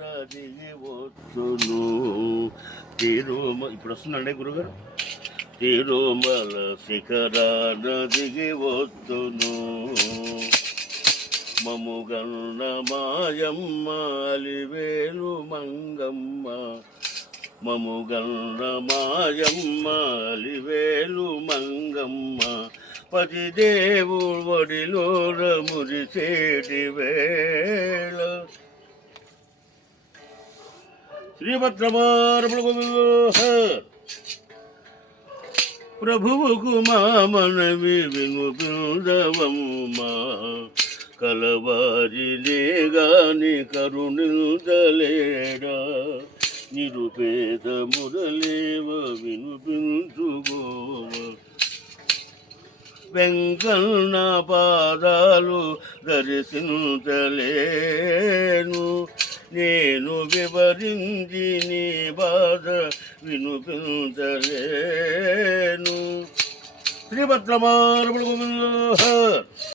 దిగి వచ్చును. ఇప్పుడు వస్తుందండి గురుగారు. తిరుమల శిఖరాన దిగి వచ్చును. మముగన్న మాయమ్మ అలివేలు మంగమ్మ. మముగన్న మాయమ్మ అలివేలు మంగమ్మ. పతిదేవుడు వడిలోన మురిసేటి వేళ. శ్రీభద్రమారమణ ప్రభువుకు మా మనవి వినుపిందవమ్మా. కలవారినే గాని కరుణించలేడా. నిరుపేద మురళేవ వినుపించుకోవ. వెంకన్న పాదాలు దర్శించలేను. నేను వివరించి నీ బాధ వినుపించలేను. శ్రీభద్రమారమణ